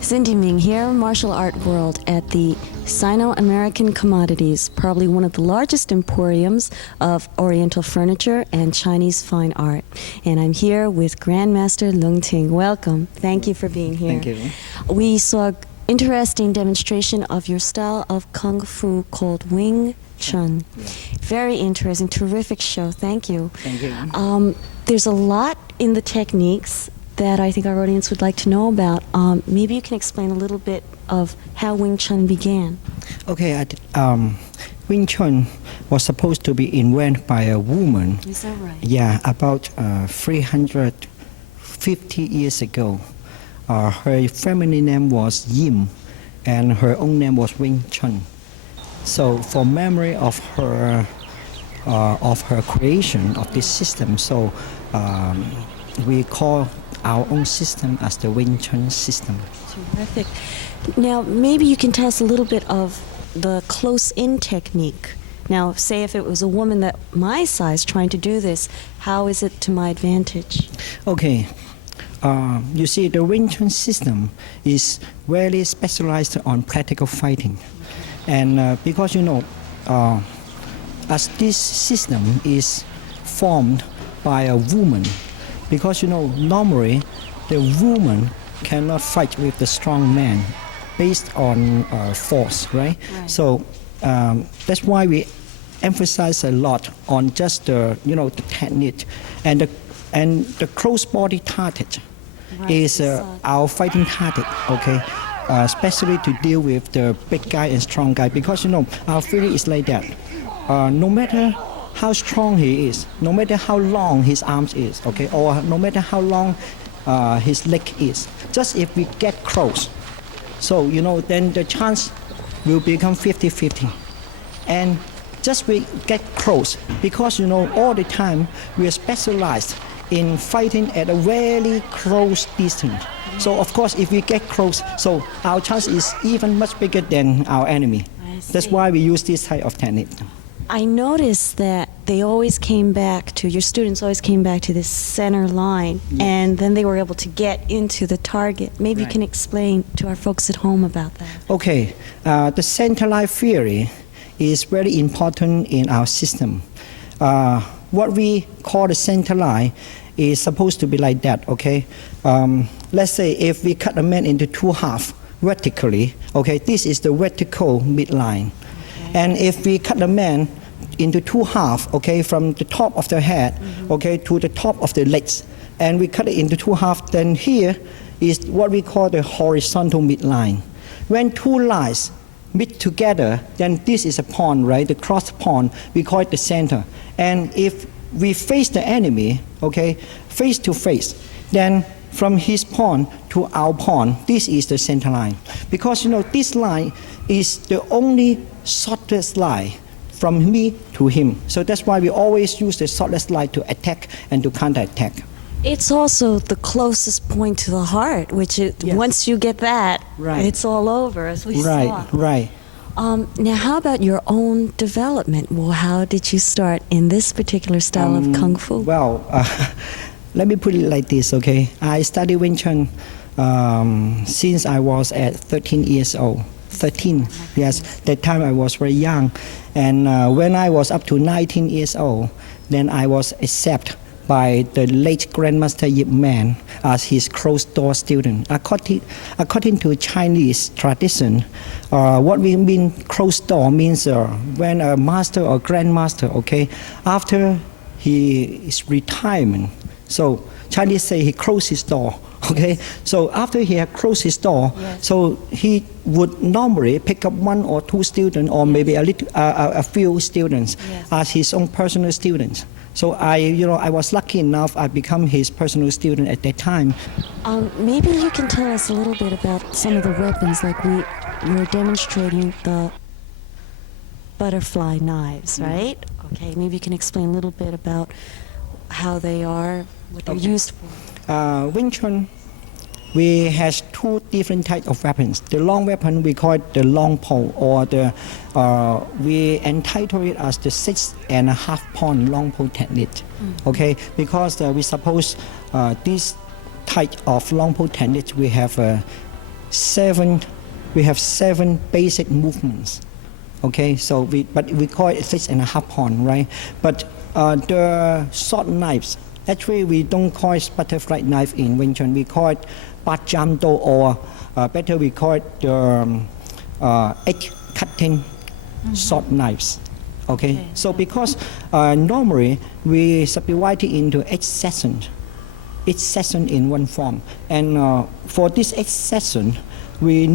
Cindy Ming here, martial art world at the Sino-American Commodities, probably one of the largest emporiums of Oriental furniture and Chinese fine art. And I'm here with Grandmaster Leung Ting. Welcome. Thank you for being here. Thank you. We saw an interesting demonstration of your style of Kung Fu called Wing Chun. Yeah. Very interesting, terrific show. Thank you. Thank you. There's a lot in the techniques that I think our audience would like to know about. Maybe you can explain a little bit of how Wing Chun began. Okay, Wing Chun was supposed to be invented by a woman. Is that right? Yeah, about 350 years ago. Her family name was Yim, and her own name was Wing Chun. So, for memory of her creation of this system, so we call our own system as the Wing Chun system. Terrific. Now, maybe you can tell us a little bit of the close-in technique. Now, say if it was a woman that my size trying to do this, how is it to my advantage? Okay. You see, the Wing Chun system is very specialized on practical fighting. And because, as this system is formed by a woman, because, normally the woman cannot fight with the strong man based on force, right? So that's why we emphasize a lot on just the technique and the close body target is our fighting target, okay? Especially to deal with the big guy and strong guy, because our theory is like that. No matter how strong he is, no matter how long his arms is, okay, or no matter how long his leg is, just if we get close, so then the chance will become 50-50. And just we get close, because all the time we are specialized in fighting at a very close distance. So of course, if we get close, so our chance is even much bigger than our enemy. That's why we use this type of technique. I noticed that they always came back to, your students always came back to this center line, and then they were able to get into the target. Maybe you can explain to our folks at home about that. Okay, the center line theory is very important in our system. What we call the center line is supposed to be like that, okay? Let's say if we cut a man into two halves vertically, okay, this is the vertical midline. And if we cut the man into two halves, okay, from the top of the head, okay, to the top of the legs, and we cut it into two halves, then here is what we call the horizontal midline. When two lines meet together, then this is a point, right? The cross point, we call it the center. And if we face the enemy, okay, face to face, then from his point to our point, this is the center line. Because this line is the only shortest line from me to him. So that's why we always use the shortest line to attack and to counter-attack. It's also the closest point to the heart, which is, once you get that, it's all over, as we saw. Right. Now, how about your own development? Well, how did you start in this particular style of Kung Fu? Well, let me put it like this, okay? I studied Wing Chun since I was at 13 years old. 13, yes. That time I was very young. And when I was up to 19 years old, then I was accepted by the late Grandmaster Yip Man as his closed-door student. According to Chinese tradition, what we mean closed-door means when a master or grandmaster, okay, after his retirement, so Chinese say he closed his door, okay? So after he had closed his door, so he would normally pick up one or two students, or maybe a few students as his own personal students. So I was lucky enough I become his personal student at that time. Maybe you can tell us a little bit about some of the weapons, like we were demonstrating the butterfly knives, right? Okay, maybe you can explain a little bit about how they are, what they're used for. Wing Chun, we has two different types of weapons. The long weapon, we call it the long pole, or we entitle it as the 6.5 pound long pole technique. Okay, because we suppose this type of long pole technique, we have we have 7 basic movements. Okay, so we call it 6.5 pound, right? But the sword knives, actually we don't call it butterfly knife in Wing Chun. We call it Bat Jam Do, or better we call it the edge cutting sword knives. Okay, so because normally we subdivide it into 8 sessions. Each session in one form, and for this each session, we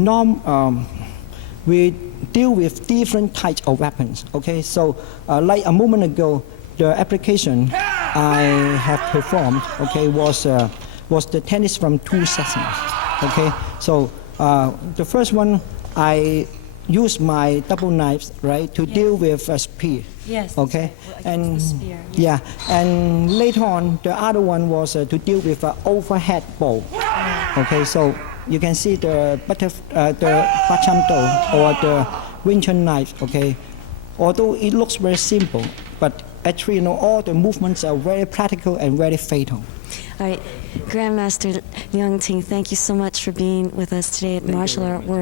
deal with different types of weapons. Okay, so like a moment ago, the application I have performed, okay, was the tennis from 2 sessions. Okay, so the first one I use my double knives, right, to deal with speed. Yes. Okay, and the spear, yeah, and later on the other one was to deal with an overhead bow. Okay, so you can see the Bacham Do or the Wing Chun knife. Okay, although it looks very simple, but actually, all the movements are very practical and very fatal. All right, Grandmaster Leung Ting, thank you so much for being with us today at Martial Art World.